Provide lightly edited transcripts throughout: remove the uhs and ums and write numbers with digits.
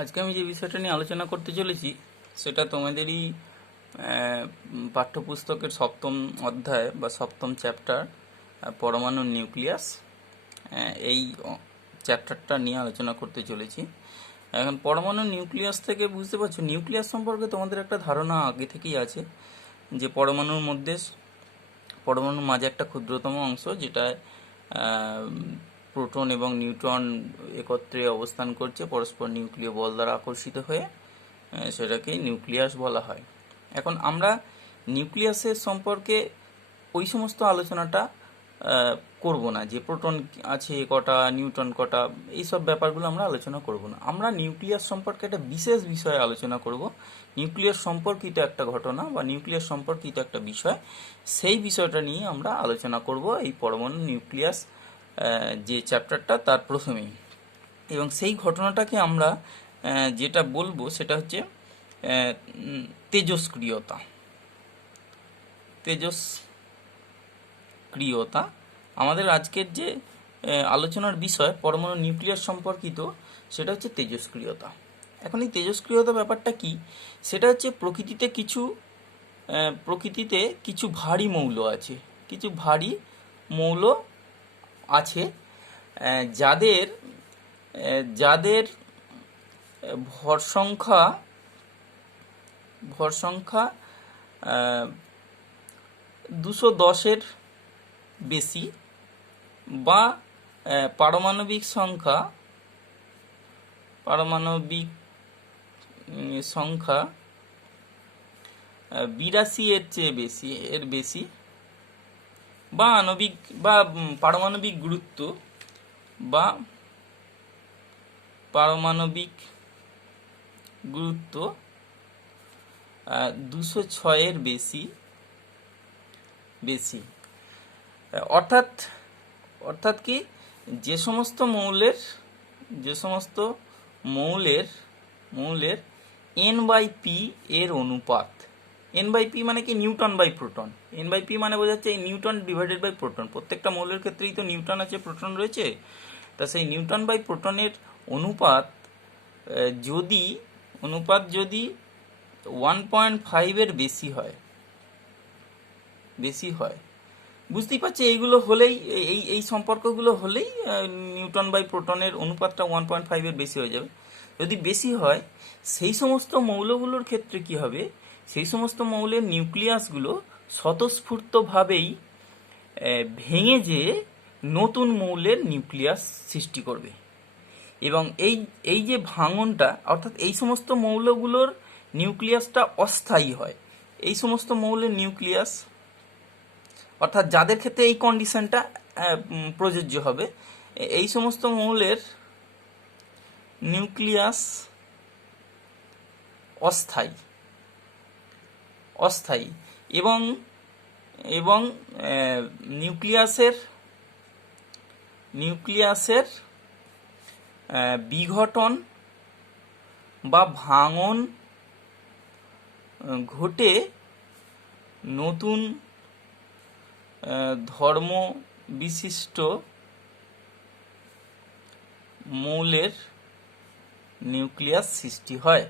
আজকে আমি যে বিষয়টা নিয়ে আলোচনা করতে চলেছি সেটা তোমাদেরই পাঠ্যপুস্তকের সপ্তম অধ্যায় বা সপ্তম চ্যাপ্টার পরমাণু নিউক্লিয়াস, এই চ্যাপ্টারটা নিয়ে আলোচনা করতে চলেছি। এখন পরমাণু নিউক্লিয়াস থেকে বুঝতে পারছো, নিউক্লিয়াস সম্পর্কে তোমাদের একটা ধারণা আগে থেকেই আছে যে পরমাণুর মাঝে একটা ক্ষুদ্রতম অংশ যেটা প্রোটন এবং নিউট্রন একত্রে অবস্থান করছে পরস্পর নিউক্লিয় বল দ্বারা আকর্ষিত হয়ে, সেটাকে নিউক্লিয়াস বলা হয়। এখন আমরা নিউক্লিয়াসের সম্পর্কে ওই সমস্ত আলোচনাটা করব না, যে প্রোটন আছে কটা, নিউট্রন কটা, এইসব ব্যাপারগুলো আমরা আলোচনা করব না। আমরা নিউক্লিয়াস সম্পর্কে একটা বিশেষ বিষয়ে আলোচনা করব, নিউক্লিয়াস সম্পর্কিত একটা ঘটনা বা নিউক্লিয়াস সম্পর্কিত একটা বিষয়, সেই বিষয়টা নিয়ে আমরা আলোচনা করব এই পরমাণু নিউক্লিয়াস যে চ্যাপ্টারটা তার প্রথমেই। এবং সেই ঘটনাটাকে আমরা যেটা বলবো সেটা হচ্ছে তেজস্ক্রিয়তা। তেজস্ক্রিয়তা আমাদের আজকের যে আলোচনার বিষয় পরমাণু নিউক্লিয়াস সম্পর্কিত, সেটা হচ্ছে তেজস্ক্রিয়তা। এখন এই তেজস্ক্রিয়তা ব্যাপারটা কি, সেটা হচ্ছে প্রকৃতিতে কিছু ভারী মৌল আছে, যাদের যাদের ভর সংখ্যা 210-এর বেশি বা পারমাণবিক সংখ্যা 82-এর চেয়ে বেশি বা আণবিক বা পারমাণবিক গুরুত্ব 206-এর বেশি। অর্থাৎ কি, যে সমস্ত মৌলের N/P এর অনুপাত, N/P মানে কি, নিউটন বাই প্রোটন। N/P মানে বোঝাচ্ছে নিউটন ডিভাইডেড বাই প্রোটন। প্রত্যেকটা মৌলের ক্ষেত্রেই তো নিউটন আছে, প্রোটন রয়েছে। তা সেই নিউটন বাই প্রোটনের অনুপাত যদি 1.5-এর বেশি হয়, বুঝতেই পারছি এইগুলো হলেই, এই সম্পর্কগুলো হলেই নিউটন বাই প্রোটনের অনুপাতটা 1.5-এর বেশি হয়ে যাবে। যদি বেশি হয়, সেই সমস্ত মৌলগুলোর ক্ষেত্রে কি হবে, সেই সমস্ত মৌলের নিউক্লিয়াসগুলো স্বতঃস্ফূর্তভাবেই ভেঙে যেয়ে নতুন মৌলের নিউক্লিয়াস সৃষ্টি করবে। এবং এই যে ভাঙনটা, অর্থাৎ এই সমস্ত মৌলগুলোর নিউক্লিয়াসটা অস্থায়ী হয়। এই সমস্ত মৌলের নিউক্লিয়াস, অর্থাৎ যাদের ক্ষেত্রে এই কন্ডিশনটা প্রযোজ্য হবে, এই সমস্ত মৌলের নিউক্লিয়াস অস্থায়ী এবং নিউক্লিয়াসের বিঘটন বা ভাঙন ঘটে নতুন ধর্ম বিশিষ্ট মৌলের নিউক্লিয়াস সৃষ্টি হয়।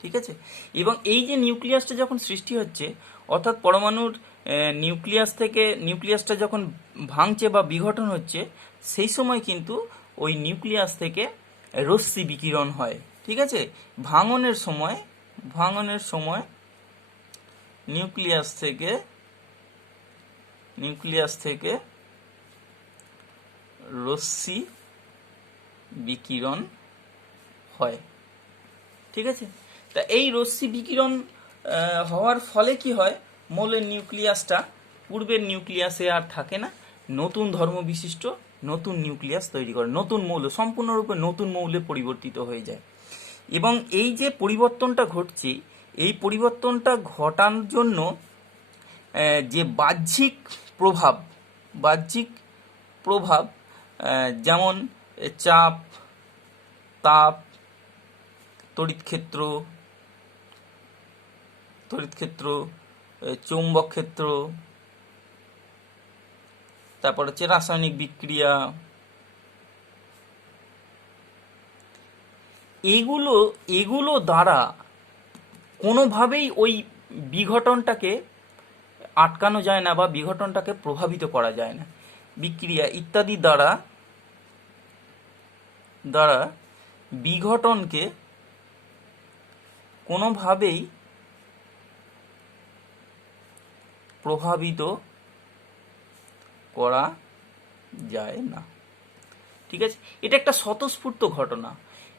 ঠিক আছে। এবং এই যে নিউক্লিয়াসটা যখন সৃষ্টি হচ্ছে, অর্থাৎ পরমাণুর নিউক্লিয়াসটা যখন ভাঙছে বা বিঘটন হচ্ছে, সেই সময় কিন্তু ওই নিউক্লিয়াস থেকে রশ্মি বিকিরণ হয়। ঠিক আছে। ভাঙনের সময় নিউক্লিয়াস থেকে রশ্মি বিকিরণ হয়। ঠিক আছে। তা এই রশ্মি বিকিরণ হওয়ার ফলে কি হয়, মৌলের নিউক্লিয়াসটা পূর্বের নিউক্লিয়াসে আর থাকে না, নতুন ধর্ম বিশিষ্ট নতুন নিউক্লিয়াস তৈরি করে, নতুন মৌল, সম্পূর্ণরূপে নতুন মৌলে পরিবর্তিত হয়ে যায়। এবং এই যে পরিবর্তনটা ঘটছে, এই পরিবর্তনটা ঘটানোর জন্য যে বাহ্যিক প্রভাব, যেমন চাপ, তাপ, তড়িৎ ক্ষেত্র, চৌম্বক ক্ষেত্র, তারপর হচ্ছে রাসায়নিক বিক্রিয়া, এগুলো এগুলো দ্বারা কোনোভাবেই ওই বিঘটনটাকে আটকানো যায় না বা বিঘটনটাকে প্রভাবিত করা যায় না। বিক্রিয়া ইত্যাদি দ্বারা দ্বারা বিঘটনকে কোনোভাবেই প্রভাবিত করা যায় না। ঠিক আছে, এটা একটা স্বতঃস্ফূর্ত ঘটনা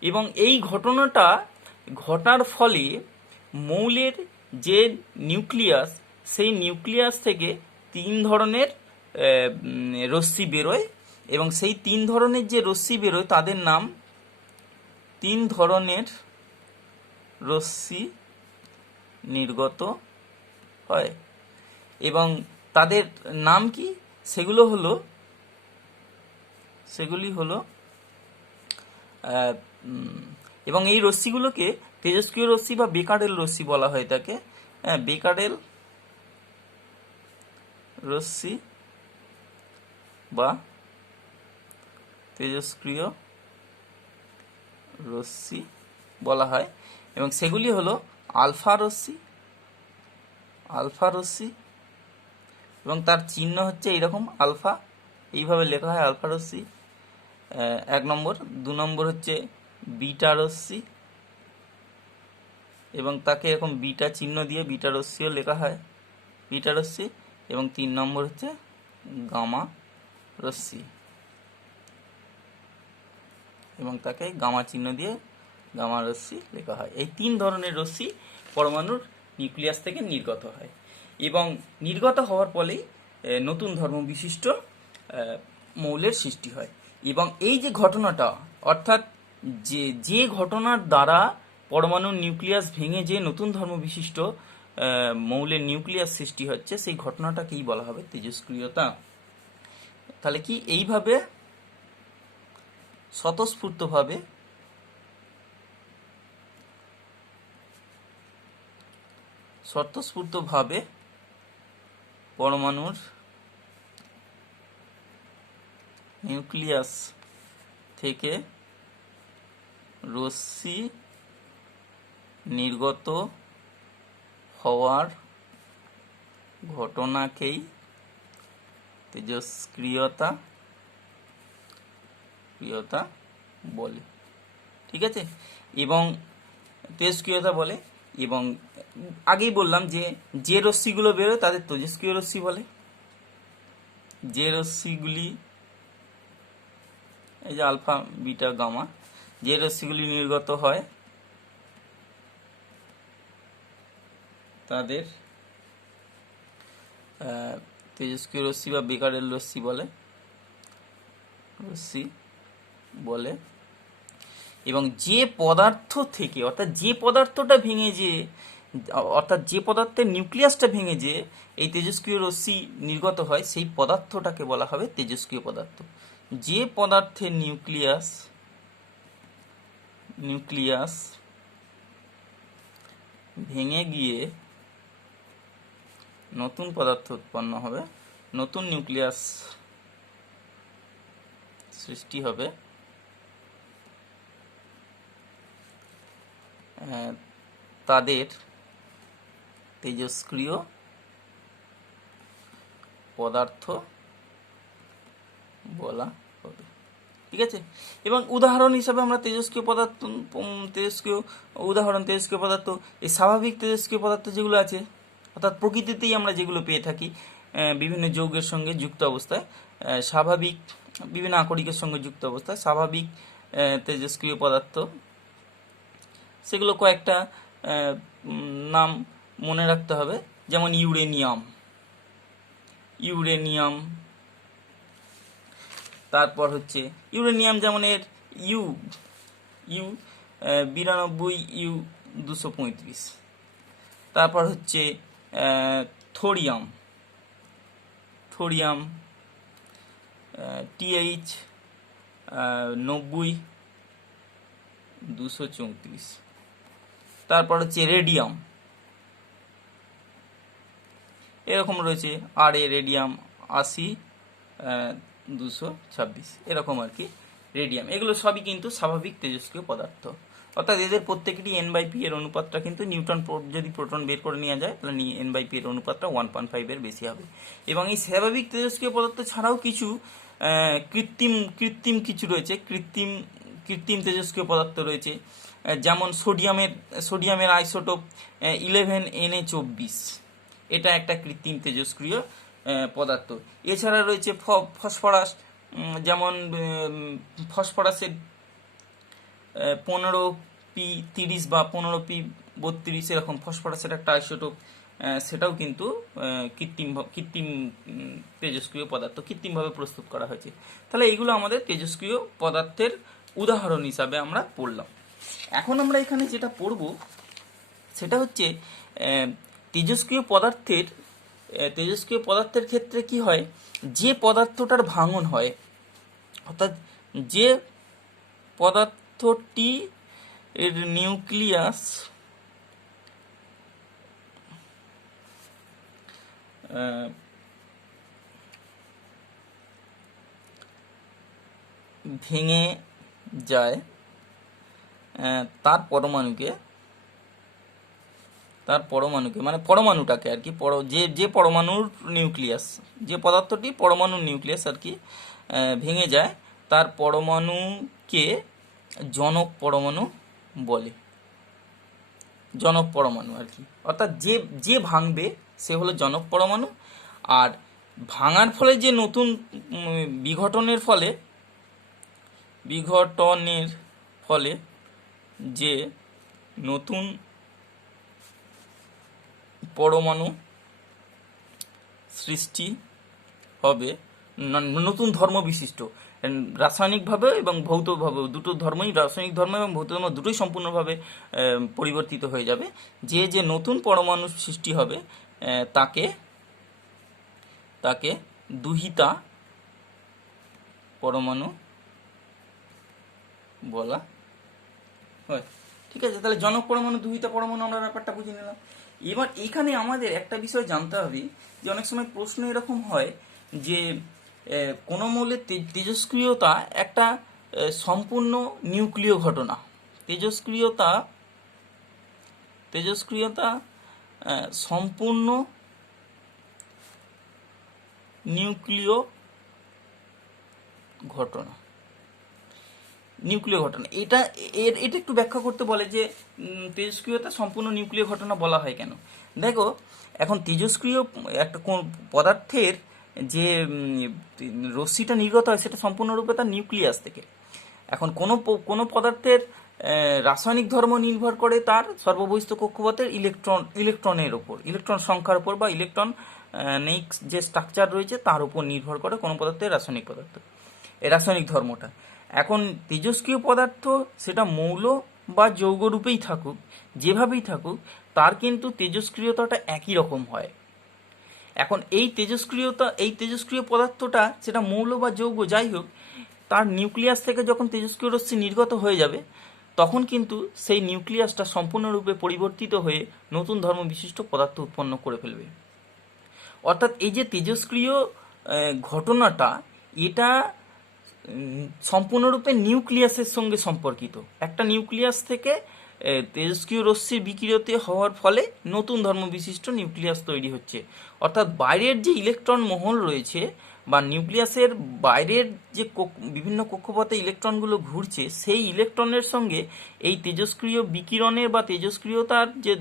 এবং এই ঘটনাটা ঘটার ফলে মৌলের যে নিউক্লিয়াস, সেই নিউক্লিয়াস থেকে 3 ধরনের রশ্মি বেরোয় এবং সেই 3 ধরনের যে রশ্মি বেরোয় তাদের নাম 3 ধরনের রশ্মি নির্গত হয় এবং তাদের নাম কি? সেগুলি হলো এবং এই রশ্মিগুলোকে তেজস্ক্রিয় রশ্মি বা বেকারেল রশ্মি বলা হয় থাকে। বেকারেল রশ্মি বা তেজস্ক্রিয় রশ্মি বলা হয় এবং সেগুলি হলো আলফা রশ্মি এবং তার চিহ্ন হচ্ছে এইরকম আলফা, এইভাবে লেখা হয় আলফা রশ্মি 1 নম্বর। 2 নম্বর হচ্ছে বিটা রশ্মি এবং তাকে এরকম বিটা চিহ্ন দিয়ে বিটা রশ্মিও লেখা হয়, বিটা রশ্মি। এবং 3 নম্বর হচ্ছে গামা রশ্মি এবং তাকে গামা চিহ্ন দিয়ে গামা রশ্মি লেখা হয়। এই 3 ধরনের রশ্মি পরমাণুর নিউক্লিয়াস থেকে নির্গত হয় এবং নির্গত হওয়ার ফলেই নতুন ধর্ম বিশিষ্ট মৌলের সৃষ্টি হয়। এবং এই যে ঘটনাটা, অর্থাৎ যে ঘটনার দ্বারা পরমাণুর নিউক্লিয়াস ভেঙে যে নতুন ধর্ম বিশিষ্ট মৌলের নিউক্লিয়াস সৃষ্টি হচ্ছে, সেই ঘটনাটাকেই বলা হবে তেজস্ক্রিয়তা। তাহলে কি এইভাবে স্বতঃস্ফূর্তভাবে পরমাণুর নিউক্লিয়াস থেকে রশ্মি নির্গত হওয়ার ঘটনাকেই তেজস্ক্রিয়তা বলে। ঠিক আছে, এবং তেজস্ক্রিয়তা বলে। এবং আগেই বললাম যে রশ্মিগুলো বেরোয় তাদের তেজস্ক্রিয় রশ্মি বলে। যে রশ্মিগুলি, এই যে আলফা বিটা গামা, যে রশ্মিগুলি নির্গত হয় তাদের তেজস্ক্রিয় রশ্মি বা বেকারেল রশ্মি বলে। এবং যে পদার্থ থেকে, অর্থাৎ যে পদার্থটা ভেঙে অর্থাৎ যে পদার্থের নিউক্লিয়াসটা ভেঙে যে এই তেজস্ক্রিয় রশ্মি নির্গত হয়, সেই পদার্থটাকে বলা হবে তেজস্ক্রিয় পদার্থ। যে পদার্থের নিউক্লিয়াস ভেঙে গিয়ে নতুন পদার্থ উৎপন্ন হবে, নতুন নিউক্লিয়াস সৃষ্টি হবে, তাদের তেজস্ক্রিয় পদার্থ বলা হবে। ঠিক আছে, এবং উদাহরণ হিসাবে আমরা তেজস্ক্রিয় পদার্থ, তেজস্ক্রিয় পদার্থ, এই স্বাভাবিক তেজস্ক্রিয় পদার্থ যেগুলো আছে, অর্থাৎ প্রকৃতিতেই আমরা যেগুলো পেয়ে থাকি বিভিন্ন যৌগের সঙ্গে যুক্ত অবস্থায়, স্বাভাবিক বিভিন্ন আকরিকের সঙ্গে যুক্ত অবস্থায় স্বাভাবিক তেজস্ক্রিয় পদার্থ, সেগুলো কয়েকটা নাম মনে রাখতে হবে। যেমন ইউরেনিয়াম, তারপর হচ্ছে ইউরেনিয়াম, যেমন এর ইউ 92 ইউ 235। তারপর হচ্ছে থোরিয়াম TH 90 234। তারপর হচ্ছে রেডিয়াম, এরকম রয়েছে রেডিয়াম 80 226, এরকম আর কি রেডিয়াম। এগুলো সবই কিন্তু স্বাভাবিক তেজস্ক্রিয় পদার্থ। অর্থাৎ এদের প্রত্যেকটি n/p এর অনুপাতটা কিন্তু যদি প্রোটন বের করে নেওয়া যায় তাহলে n/p এর অনুপাতটা 1.5 এর বেশি হবে। এবং এই স্বাভাবিক তেজস্ক্রিয় পদার্থ ছাড়াও কিছু কৃত্রিম কিছু রয়েছে, কৃত্রিম তেজস্ক্রিয় পদার্থ রয়েছে, যেমন সোডিয়ামের আইসোটোপ 11Na24, এটা একটা কৃত্রিম তেজস্ক্রিয় পদার্থ। এছাড়া রয়েছে ফসফরাস, যেমন ফসফরাসের 15p30 বা 15p32 এরকম ফসফরাসের একটা আইসোটোপ, সেটাও কিন্তু কৃত্রিম তেজস্ক্রিয় পদার্থ, কৃত্রিমভাবে প্রস্তুত করা হয়েছে। তাহলে এইগুলো আমাদের তেজস্ক্রিয় পদার্থের উদাহরণ হিসাবে আমরা পড়লাম। এখন আমরা এখানে যেটা পড়ব সেটা হচ্ছে তেজস্ক্রিয় পদার্থের ক্ষেত্রে কি হয়, যে পদার্থটার ভাঙন হয়, অর্থাৎ যে পদার্থটি এর নিউক্লিয়াস ভেঙে যায় তার পরমাণুকে মানে পরমাণুটাকে আর কি, যে পরমাণুর নিউক্লিয়াস, যে পদার্থটি পরমাণুর নিউক্লিয়াস আর কি ভেঙে যায়, তার পরমাণুকে জনক পরমাণু বলে। জনক পরমাণু আর কি, অর্থাৎ যে ভাঙবে সে হলো জনক পরমাণু। আর ভাঙার ফলে যে নতুন বিঘটনের ফলে যে নতুন পরমাণু সৃষ্টি হবে, নতুন ধর্ম বিশিষ্ট, রাসায়নিকভাবে এবং ভৌতভাবে, দুটো ধর্মই, রাসায়নিক ধর্ম এবং ভৌত ধর্ম দুটোই সম্পূর্ণভাবে পরিবর্তিত হয়ে যাবে। যে নতুন পরমাণু সৃষ্টি হবে তাকে দুহিতা পরমাণু বলা হয়। ঠিক আছে, তাহলে জনক পরমাণু, দুহিতা পরমাণু আমরা ব্যাপারটা বুঝে নিলাম। এবার এখানে আমাদের একটা বিষয় জানতে হবে যে অনেক সময় প্রশ্ন এরকম হয় যে কোনো মৌলের তেজস্ক্রিয়তা একটা সম্পূর্ণ নিউক্লিয় ঘটনা, তেজস্ক্রিয়তা সম্পূর্ণ নিউক্লিয় ঘটনা, এটা একটু ব্যাখ্যা করতে বলে যে তেজস্ক্রিয়তা সম্পূর্ণ নিউক্লিয় ঘটনা বলা হয় কেন। দেখো, এখন তেজস্ক্রিয় একটা কোন পদার্থের যে রশ্মিটা নির্গত হয় সেটা সম্পূর্ণরূপে তার নিউক্লিয়াস থেকে। এখন কোনো পদার্থের রাসায়নিক ধর্ম নির্ভর করে তার সর্ববহিস্থ কক্ষপথের ইলেকট্রনের ওপর, ইলেকট্রন সংখ্যার উপর, বা ইলেকট্রন যে স্ট্রাকচার রয়েছে তার উপর নির্ভর করে কোনো পদার্থের রাসায়নিক ধর্মটা। এখন তেজস্ক্রিয় পদার্থ সেটা মৌল বা যৌগ রূপেই থাকুক, যেভাবেই থাকুক, তার কিন্তু তেজস্ক্রিয়তাটা একই রকম হয়। এখন এই তেজস্ক্রিয় পদার্থটা সেটা মৌল বা যৌগ যাই হোক, তার নিউক্লিয়াস থেকে যখন তেজস্ক্রিয় রশ্মি নির্গত হয়ে যাবে তখন কিন্তু সেই নিউক্লিয়াসটা সম্পূর্ণরূপে পরিবর্তিত হয়ে নতুন ধর্ম বিশিষ্ট পদার্থ উৎপন্ন করে ফেলবে। অর্থাৎ এই যে তেজস্ক্রিয় ঘটনাটা, এটা সম্পূর্ণরূপে নিউক্লিয়াসের সঙ্গে সম্পর্কিত। একটা নিউক্লিয়াস থেকে তেজস্ক্রিয় রশ্মির বিকিরিত হওয়ার ফলে নতুন ধর্ম বিশিষ্ট নিউক্লিয়াস তৈরি হচ্ছে। অর্থাৎ বাইরের যে ইলেকট্রন মহল রয়েছে বা নিউক্লিয়াসের বাইরের যে বিভিন্ন কক্ষপথে ইলেকট্রনগুলো ঘুরছে, সেই ইলেকট্রনের সঙ্গে এই তেজস্ক্রিয় বিকিরণের বা তেজস্ক্রিয়তার যে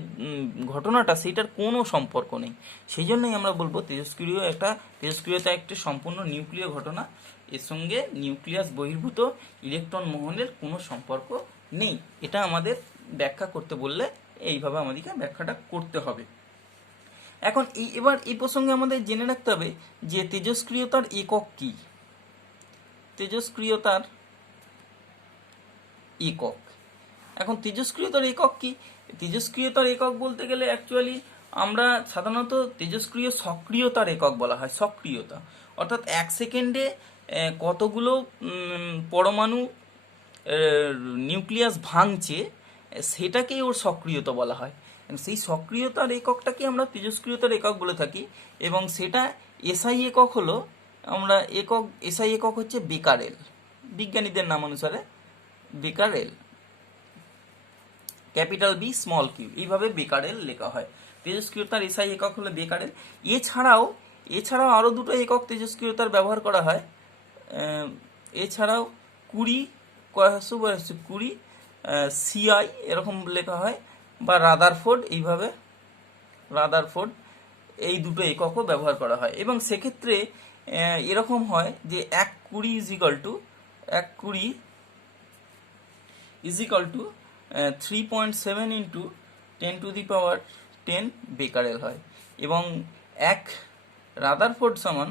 ঘটনাটা, সেটার কোনো সম্পর্ক নেই। সেই জন্যই আমরা বলবো তেজস্ক্রিয়তা একটি সম্পূর্ণ নিউক্লিয় ঘটনা, এর সঙ্গে নিউক্লিয়াস বহির্ভূত ইলেকট্রন মহলের কোনো সম্পর্ক নেই। এটা আমাদের ব্যাখ্যা করতে বললে এইভাবে আমাদেরকে ব্যাখ্যাটা করতে হবে। এখন এবার এই প্রসঙ্গে আমাদের জেনে রাখতে হবে যে তেজস্ক্রিয়তার একক কি। এখন তেজস্ক্রিয়তার একক কি? তেজস্ক্রিয়তার একক বলতে গেলে অ্যাকচুয়ালি আমরা সাধারণত তেজস্ক্রিয় সক্রিয়তার একক বলা হয়। সক্রিয়তা অর্থাৎ 1 সেকেন্ডে কতগুলো পরমাণু নিউক্লিয়াস ভাঙছে সেটাকেই ওর সক্রিয়তা বলা হয়। সেই সক্রিয়তার এককটাকে আমরা তেজস্ক্রিয়তার একক বলে থাকি। এবং সেটা এসআই একক হলো, এসআই একক হচ্ছে বেকারেল, বিজ্ঞানীদের নাম অনুসারে becquerel. Capital B small Q, এইভাবে বেকারেল লেখা হয়। তেজস্ক্রিয়তার এসআই একক হলো বেকারেল। এছাড়াও আরও দুটো একক তেজস্ক্রিয়তার ব্যবহার করা হয়। এছাড়াও 20 সিআই এরকম লেখা হয়, বা রাদারফোর্ড, এইভাবে রাদারফোর্ড, এই দুটো এককও ব্যবহার করা হয়। এবং সেক্ষেত্রে এরকম হয় যে 120 ইজিক্যাল টু 3.7 ইন্টু 10⁻10 বেকারেল হয়, এবং 1 রাদারফোর্ড সমান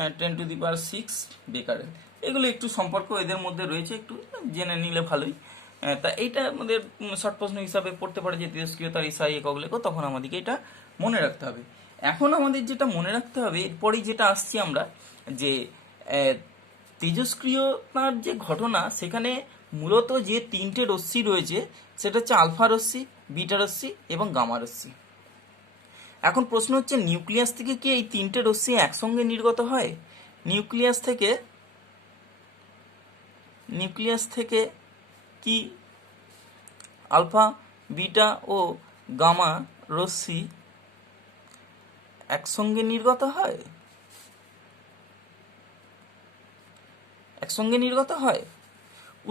10⁶ বেকারেল। এগুলো একটু সম্পর্ক এদের মধ্যে রয়েছে, একটু জেনে নিলে ভালোই। তা এইটা আমাদের শর্ট প্রশ্ন হিসাবে পড়তে পারে যে তেজস্ক্রিয়তার এসআই একক লেখো, তখন আমাদেরকে এটা মনে রাখতে হবে। এখন আমাদের যেটা মনে রাখতে হবে, এরপরেই যেটা আসছি আমরা, যে তেজস্ক্রিয়তার যে ঘটনা, সেখানে মূলত যে তিনটে রশ্মি রয়েছে সেটা হচ্ছে আলফা রশ্মি, বিটা রশ্মি এবং গামা রশ্মি। এখন প্রশ্ন হচ্ছে, নিউক্লিয়াস থেকে কি এই তিনটে রশ্মি একসঙ্গে নির্গত হয়? নিউক্লিয়াস থেকে কি আলফা, বিটা ও গামা রশ্মি একসঙ্গে নির্গত হয়?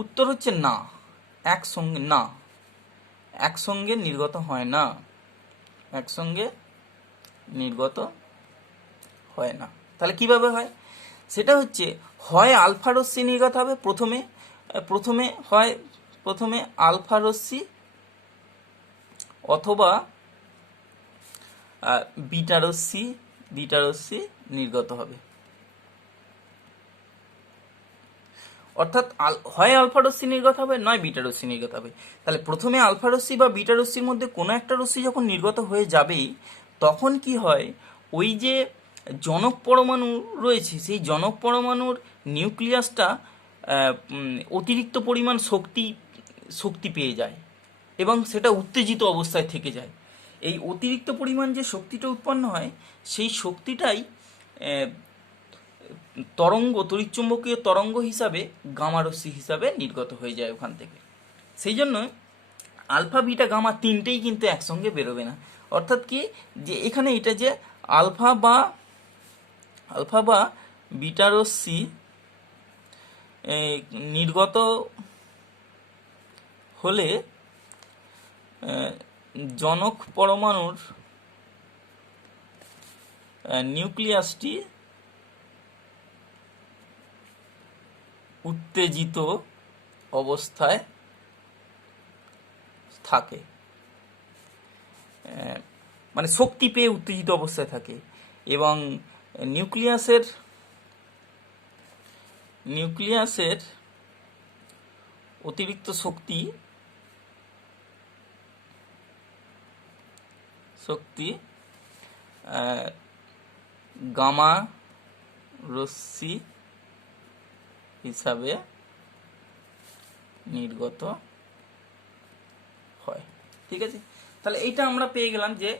উত্তর হচ্ছে না, একসঙ্গে নির্গত হয় না, তাহলে কিভাবে হয়? সেটা হচ্ছে, হয় আলফা রশ্মি নির্গত হবে প্রথমে আলফা রশ্মি, অথবা বিটা রশ্মি নির্গত হবে। অর্থাৎ হয় আলফা রশ্মি নির্গত হবে, নয় বিটা রশ্মি নির্গত হবে। তাহলে প্রথমে আলফা রশ্মি বা বিটা রশ্মির মধ্যে কোনো একটা রশ্মি যখন নির্গত হয়ে যাবে, তখন কি হয়, ওই যে জনক পরমাণু রয়েছে, সেই জনক পরমাণুর নিউক্লিয়াসটা অতিরিক্ত পরিমাণ শক্তি পেয়ে যায়, এবং সেটা উত্তেজিত অবস্থায় থেকে যায়। এই অতিরিক্ত পরিমাণ যে শক্তিটা উৎপন্ন হয়, সেই শক্তিটাই তড়িৎচুম্বকীয় তরঙ্গ হিসাবে গামা রশ্মি হিসাবে নির্গত হয়ে যায় ওখান থেকে। সেই জন্য আলফা, বিটা, গামা তিনটেই কিন্তু একসঙ্গে বেরোবে না। অর্থাৎ কি, যে এখানে এটা যে আলফা বা বিটা রশ্মি নির্গত হলে জনক পরমাণুর নিউক্লিয়াসটি উত্তেজিত অবস্থায় থাকে, মানে শক্তি পেয়ে উত্তেজিত অবস্থায় থাকে, এবং নিউক্লিয়াসের অতিরিক্ত শক্তি গামা রশ্মি হিসাবে নির্গত হয়। ঠিক আছে, তাহলে এইটা আমরা পেয়ে গেলাম যে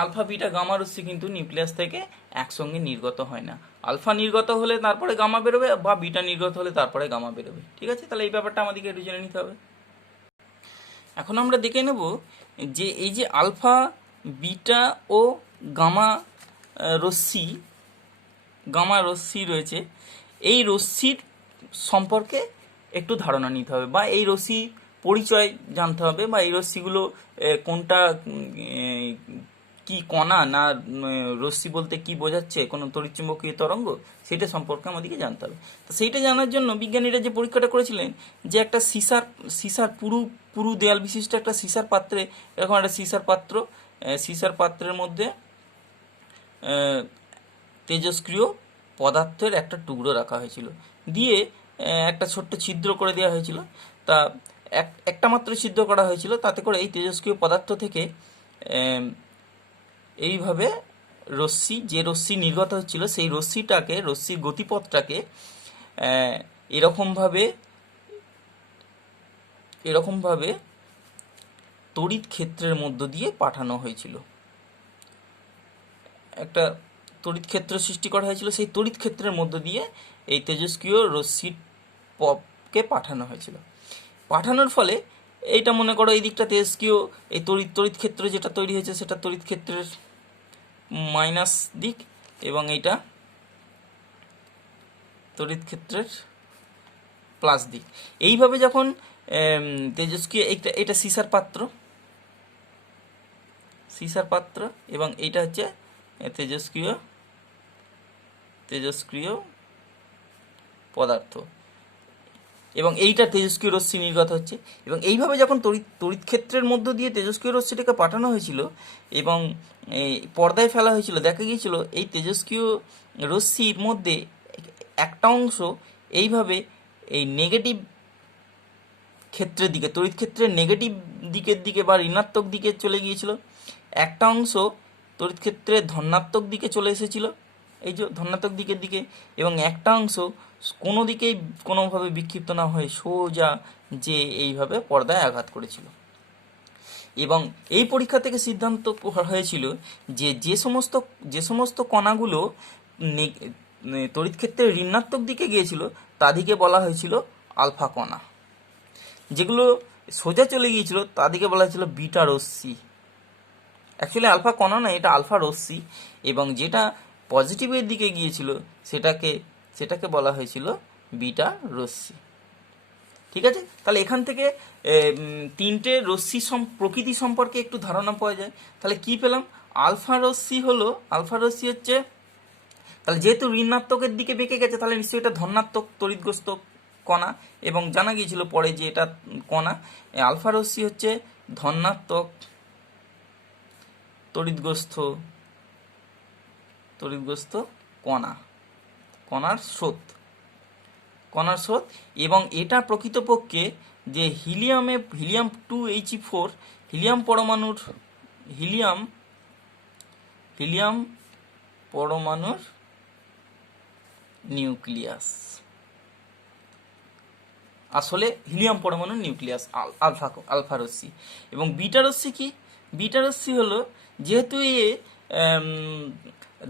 আলফা, বিটা, গামা রশ্মি কিন্তু নিউক্লিয়াস থেকে একসঙ্গে নির্গত হয় না। আলফা নির্গত হলে তারপরে গামা বেরোবে, বা বিটা নির্গত হলে তারপরে গামা বেরোবে। ঠিক আছে, তাহলে এই ব্যাপারটা আমাদেরকে একটু জেনে নিতে হবে। এখন আমরা দেখে নেব যে এই যে আলফা, বিটা ও গামা রশ্মি রয়েছে, এই রশ্মির সম্পর্কে একটু ধারণা নিতে হবে, বা এই রশ্মি পরিচয় জানতে হবে, বা এই রশ্মিগুলো কোনটা কি কণা, না রশ্মি বলতে কি বোঝাচ্ছে, কোনো তড়িৎচুম্বকীয় তরঙ্গ, সেটা সম্পর্কে আমাদেরকে জানতে হবে। তো সেইটা জানার জন্য বিজ্ঞানীরা যে পরীক্ষাটা করেছিলেন, যে একটা সিসার পুরু দেয়াল বিশিষ্ট একটা সিসার পাত্রে, এরকম একটা সিসার পাত্রের মধ্যে তেজস্ক্রিয় পদার্থের একটা টুকরো রাখা হয়েছিল, দিয়ে একটা ছোট্ট ছিদ্র করে দেওয়া হয়েছিল। তা একটা মাত্র ছিদ্র করা হয়েছিল, তাতে করে এই তেজস্ক্রিয় পদার্থ থেকে এইভাবে যে রশ্মি নির্গত হচ্ছিল, সেই রশ্মির গতিপথটাকে এরকমভাবে তড়িৎ ক্ষেত্রের মধ্য দিয়ে পাঠানো হয়েছিল, একটা তড়িৎ ক্ষেত্র সৃষ্টি করা হয়েছিল। সেই তড়িৎ ক্ষেত্রের মধ্য দিয়ে এই তেজস্ক্রিয় কে পাঠানো হয়েছিল। পাঠানোর ফলে এইটা মনে করো এই দিকটা তেজস্ক্রিয়, এই তড়িৎ ক্ষেত্র যেটা তৈরি হয়েছে সেটা তড়িৎ ক্ষেত্রের মাইনাস দিক, এবং এইটা তড়িৎ ক্ষেত্রের প্লাস দিক। এইভাবে যখন তেজস্ক্রিয়, এটা সিসার পাত্র এবং এইটা হচ্ছে তেজস্ক্রিয় পদার্থ, এবং এইটা তেজস্ক্রিয় রশ্মি নির্গত হচ্ছে। এবং এইভাবে যখন তড়িৎ ক্ষেত্রের মধ্য দিয়ে তেজস্ক্রিয় রশ্মিটাকে পাঠানো হয়েছিল এবং পর্দায় ফেলা হয়েছিল, দেখা গিয়েছিল এই তেজস্ক্রিয় রশ্মির মধ্যে একটা অংশ এইভাবে এই নেগেটিভ ক্ষেত্রের দিকে, তড়িৎ ক্ষেত্রের নেগেটিভ দিকের দিকে বা ঋণাত্মক দিকে চলে গিয়েছিল, একটা অংশ তড়িৎ ক্ষেত্রের ধনাত্মক দিকে চলে এসেছিল, এই যে ধনাত্মক দিকের দিকে, এবং একটা অংশ কোনো দিকেই কোনোভাবে বিক্ষিপ্ত না হয়ে সোজা যে এইভাবে পর্দায় আঘাত করেছিল। এবং এই পরীক্ষা থেকে সিদ্ধান্ত হয়েছিল যে যে সমস্ত কণাগুলো তড়িৎ ক্ষেত্রের ঋণাত্মক দিকে গিয়েছিল তাদেরকে বলা হয়েছিল আলফা কণা, যেগুলো সোজা চলে গিয়েছিল তাদেরকে বলা হয়েছিল বিটা রশ্মি। অ্যাকচুয়ালি আলফা কণা না, এটা আলফা রশ্মি, এবং যেটা পজিটিভের দিকে গিয়েছিল সেটাকে বলা হয়েছিল বিটা রশ্মি। ঠিক আছে, তাহলে এখান থেকে তিনটে রশ্মি প্রকৃতি সম্পর্কে একটু ধারণা পাওয়া যায়। তাহলে কি পেলাম? আলফা রশ্মি হচ্ছে, তাহলে যেহেতু ঋণাত্মকের দিকে বেঁকে গেছে তাহলে নিশ্চয়ই এটা ধনাত্মক তড়িৎগ্রস্ত কণা, এবং জানা গিয়েছিল পরে যে এটা কণা। আলফা রশ্মি হচ্ছে ধনাত্মক তড়িৎগ্রস্ত কণার স্রোত, এবং এটা প্রকৃতপক্ষে যে হিলিয়াম 2He4 হিলিয়াম পরমাণুর নিউক্লিয়াস, আসলে হিলিয়াম পরমাণুর নিউক্লিয়াস আলফা রশ্মি। এবং বিটা রশ্মি কি? বিটা রশ্মি হলো, যেহেতু এ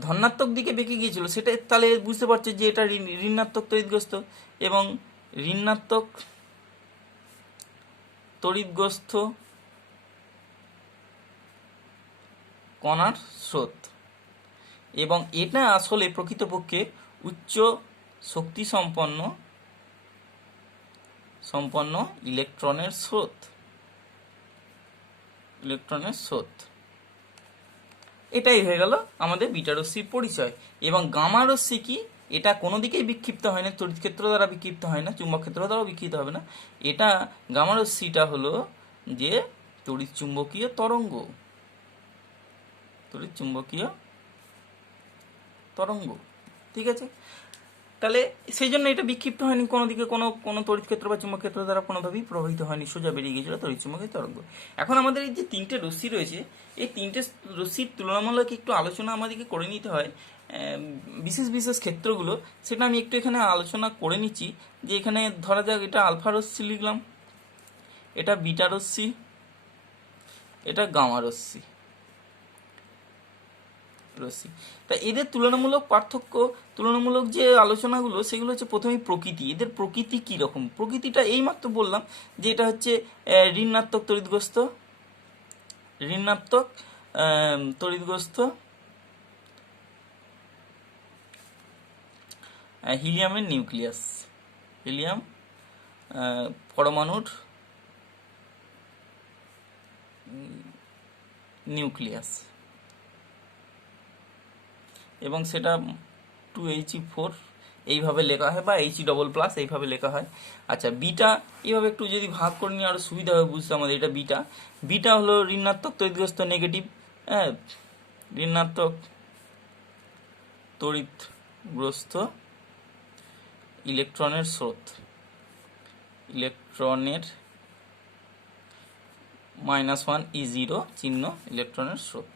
ধনাত্মক দিকে বেঁকে গিয়েছিল, সেটা তাহলে বুঝতে পারছে যে এটা ঋণাত্মক তড়িৎগ্রস্ত, এবং ঋণাত্মক তড়িৎগ্রস্ত কণার স্রোত, এবং এটা আসলে প্রকৃতপক্ষে উচ্চ শক্তি সম্পন্ন ইলেকট্রনের স্রোত। এটাই হয়ে গেল আমাদের বিটা রশ্মির পরিচয়। এবং গামা রশ্মি কি? এটা কোনো দিকেই বিক্ষিপ্ত হয় না, তড়িৎ ক্ষেত্র দ্বারা বিক্ষিপ্ত হয় না, চুম্বক ক্ষেত্র দ্বারাও বিক্ষিপ্ত হবে না। এটা গামা রশ্মিটা হলো যে তড়িৎ চুম্বকীয় তরঙ্গ। ঠিক আছে, তাহলে সেই জন্য এটা বিক্ষিপ্ত হয়নি কোনো দিকে, কোনো তড়িৎ ক্ষেত্র বা চুম্বক ক্ষেত্র দ্বারা কোনোভাবেই প্রভাবিত হয়নি, সোজা বেরিয়ে গিয়েছিল তড়িৎ চুম্বকীয় তরঙ্গ। এখন আমাদের এই যে তিনটে রশ্মি রয়েছে, এই তিনটে রশ্মির তুলনামূলক একটু আলোচনা আমাদেরকে করে নিতে হয়। বিশেষ ক্ষেত্রগুলো সেটা আমি একটু এখানে আলোচনা করে নিচ্ছি। যে এখানে ধরা যাক এটা আলফা রশ্মি লিখলাম, এটা বিটা রশ্মি, এটা গামা রশ্মি। তা এদের তুলনামূলক যে আলোচনাগুলো সেগুলো হচ্ছে প্রথমেই প্রকৃতি। এদের প্রকৃতি কি রকম? প্রকৃতিটা এইমাত্র বললাম যে এটা হচ্ছে ঋণাত্মক তড়িৎগ্রস্ত হিলিয়ামের নিউক্লিয়াস, হিলিয়াম পরমাণুর নিউক্লিয়াস, এবং সেটা 2He4 এইভাবে লেখা হয়, বা He++ এইভাবে লেখা হয়। আচ্ছা, বিটা এইভাবে একটু যদি ভাগ করে নিয়ে আরো সুবিধা হবে বুঝতে আমাদের। এটা বিটা হলো ঋণাত্মক তড়িৎগ্রস্ত ঋণাত্মক তড়িৎগ্রস্ত ইলেকট্রনের স্রোত, ইলেকট্রনের -1 E0 চিহ্ন ইলেকট্রনের স্রোত।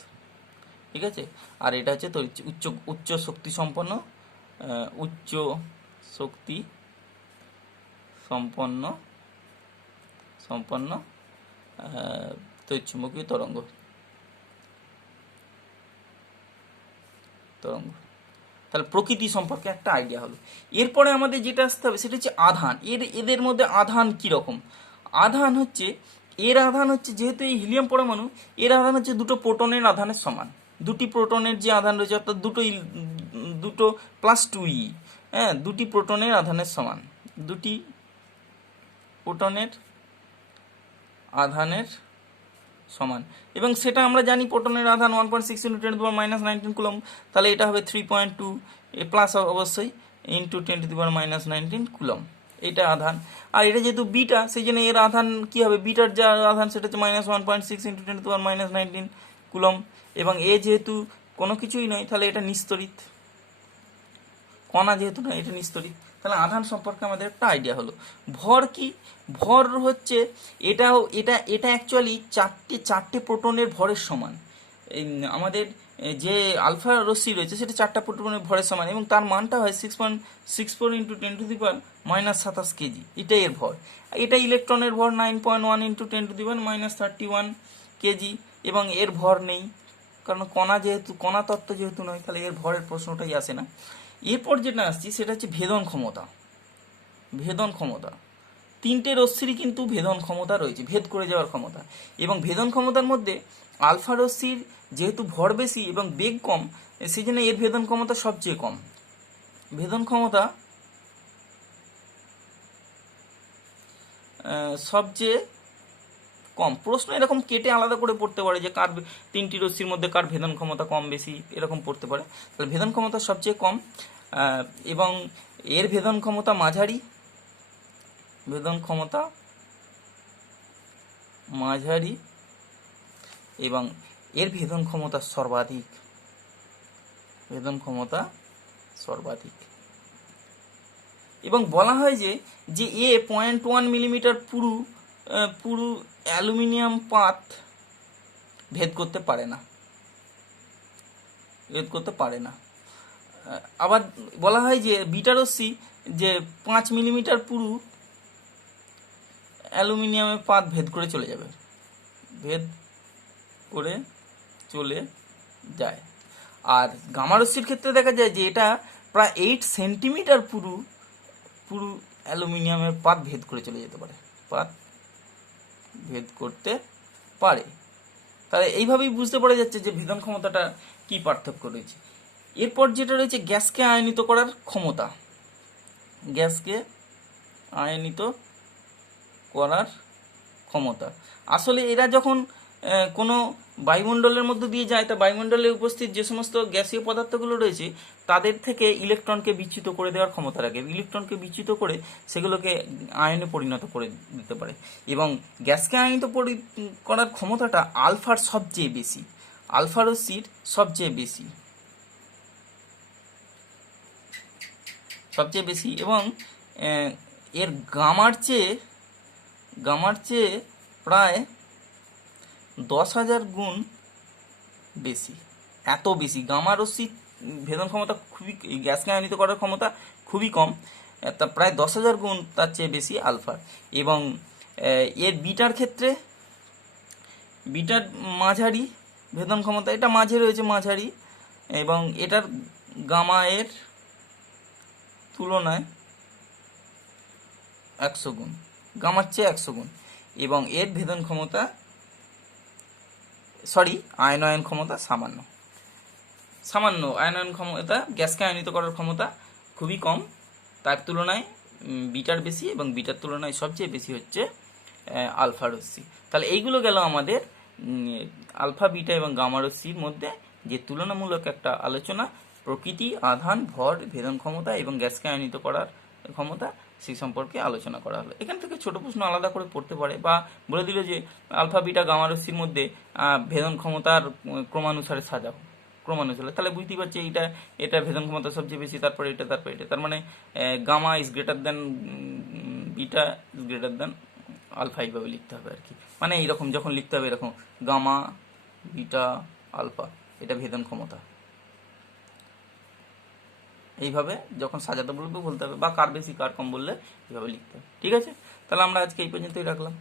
ঠিক আছে, আর এটা হচ্ছে উচ্চ শক্তি সম্পন্ন তড়িৎচুম্বকীয় তরঙ্গ। তাহলে প্রকৃতি সম্পর্কে একটা আইডিয়া হলো। এরপরে আমাদের যেটা আসতে হবে সেটা হচ্ছে আধান। এদের মধ্যে আধান কীরকম? আধান হচ্ছে, এর আধান হচ্ছে, যেহেতু এই হিলিয়াম পরমাণু, এর আধান হচ্ছে দুটো প্রোটনের আধানের সমান। দুটি প্রোটনের যে আধান রয়েছে, অর্থাৎ দুটো +2e, হ্যাঁ, দুটি প্রোটনের আধানের সমান, দুটি প্রোটনের আধানের সমান। এবং সেটা আমরা জানি প্রোটনের আধান 1.6 × 10⁻19 কুলম, তাহলে এটা হবে 3.2 প্লাস অবশ্যই ইন্টু 10⁻19 কুলম, এটা আধান। আর এটা যেহেতু বিটা, সেই জন্য এর আধান কি হবে, বিটার যা আধান সেটা হচ্ছে -1.6 × 10⁻19 কুলম। এবং এ যেহেতু কোনো কিছুই নয়, তাহলে এটা নিস্তড়িত, কণা যেহেতু নয়, এটা নিস্তড়িত। তাহলে আধান সম্পর্কে আমাদের একটা আইডিয়া হলো। ভর কি? ভর হচ্ছে, এটা অ্যাকচুয়ালি চারটে প্রোটনের ভরের সমান। আমাদের যে আলফা রশ্মি রয়েছে সেটা 4টা প্রোটনের ভরের সমান, এবং তার মানটা হয় 6.64 × 10⁻27 কেজি, এটাই এর ভর। এটা ইলেকট্রনের ভর 9.1 × 10⁻31 কেজি, এবং এর ভর নেই, কারণ কণা তত্ত্ব যেহেতু নয়, তাহলে এর ভরের প্রশ্নটাই আসে না। এরপর যেটা আসছি সেটা হচ্ছে ভেদন ক্ষমতা। ভেদন ক্ষমতা, তিনটে রশ্মিরই কিন্তু ভেদন ক্ষমতা রয়েছে, ভেদ করে যাওয়ার ক্ষমতা। এবং ভেদন ক্ষমতার মধ্যে আলফা রশ্মির যেহেতু ভর বেশি এবং বেগ কম, সেই জন্য এর ভেদন ক্ষমতা সবচেয়ে কম। ভেদন ক্ষমতা সবচেয়ে কম। প্রশ্ন এরকম কেটে আলাদা করে পড়তে পারে যে কার তিনটি রশ্মির মধ্যে কার ভেদন ক্ষমতা কম বেশি, এরকম পড়তে পারে। তাহলে ভেদন ক্ষমতা সবচেয়ে কম, এবং এর ভেদন ক্ষমতা মাঝারি। ভেদন ক্ষমতা মাঝারি, এবং এর ভেদন ক্ষমতা সর্বাধিক। ভেদন ক্ষমতা সর্বাধিক। এবং বলা হয় যে এ 0.1 মিলিমিটার পুরু অ্যালুমিনিয়াম পাত ভেদ করতে পারে না। আবার বলা হয় যে বিটা রশ্মি যে 5 মিলিমিটার পুরু অ্যালুমিনিয়ামের পাত ভেদ করে চলে যায়। আর গামা রশ্মির ক্ষেত্রে দেখা যায় যে এটা প্রায় 8 সেন্টিমিটার পুরু অ্যালুমিনিয়ামের পাত ভেদ করে চলে যেতে পারে, তাহলে এইভাবেই বুঝতে পারা যাচ্ছে যে ভেদন ক্ষমতাটা কি পার্থক্য রয়েছে। এরপর যেটা রয়েছে গ্যাসকে আয়নিত করার ক্ষমতা। গ্যাসকে আয়নিত করার ক্ষমতা, আসলে এরা যখন কোনো বায়ুমণ্ডলের মধ্যে দিয়ে যায়, তা বায়ুমণ্ডলে উপস্থিত যে সমস্ত গ্যাসীয় পদার্থগুলো রয়েছে তাদের থেকে ইলেকট্রনকে বিচ্যুত করে দেওয়ার ক্ষমতা রাখে। ইলেকট্রনকে বিচ্যুত করে সেগুলোকে আয়নে পরিণত করে দিতে পারে। এবং গ্যাসকে আয়নিত করার ক্ষমতাটা আলফার সবচেয়ে বেশি, আলফা রশ্মির সবচেয়ে বেশি, এবং এর গামার চেয়ে প্রায় 10,000 গুণ বেশি। এত বেশি গামা রশ্মির ভেদন ক্ষমতা খুবই, গ্যাসকে আয়নিত করার ক্ষমতা খুবই কম, তা প্রায় 10,000 গুণ তার চেয়ে বেশি আলফা। এবং এর বিটার ক্ষেত্রে, বিটার মাঝারি ভেদন ক্ষমতা, এটা মাঝে রয়েছে, মাঝারি, এবং এটার গামা এর তুলনায় 100 গুণ, গামার চেয়ে 100 গুণ। এবং এর ভেদন ক্ষমতা, আয়নায়ন ক্ষমতা সামান্য আয়নায়ন ক্ষমতা, গ্যাসকে আয়নিত করার ক্ষমতা খুবই কম, তার তুলনায় বিটার বেশি, এবং বিটার তুলনায় সবচেয়ে বেশি হচ্ছে আলফা রশ্মি। তাহলে এইগুলো গেল আমাদের আলফা, বিটা এবং গামা রশ্মির মধ্যে যে তুলনামূলক একটা আলোচনা, প্রকৃতি, আধান, ভর, ভেদন ক্ষমতা এবং গ্যাসকে আয়নিত করার ক্ষমতা, সেই সম্পর্কে আলোচনা করা হলো। এখান থেকে ছোট প্রশ্ন আলাদা করে পড়তে পারে, বা বলে দিল যে আলফা, বিটা, গামা রশ্মির মধ্যে ভেদন ক্ষমতার ক্রমানুসারে সাজাও, তাহলে বুঝতেই পারছি এটা ভেদন ক্ষমতা সবচেয়ে বেশি, তারপরে এটা, তার মানে gamma is greater than beta is greater than alpha, এইভাবে লিখতে হবে আর কি। মানে এইরকম যখন লিখতে হবে, এরকম গামা, বিটা, আলফা, এটা ভেদন ক্ষমতা, এইভাবে যখন সাজাতে বলবে বলতে হবে, বা কার বেশি কার কম বললে এইভাবে লিখতে হবে। ঠিক আছে, তাহলে আমরা আজকে এই পর্যন্তই রাখলাম।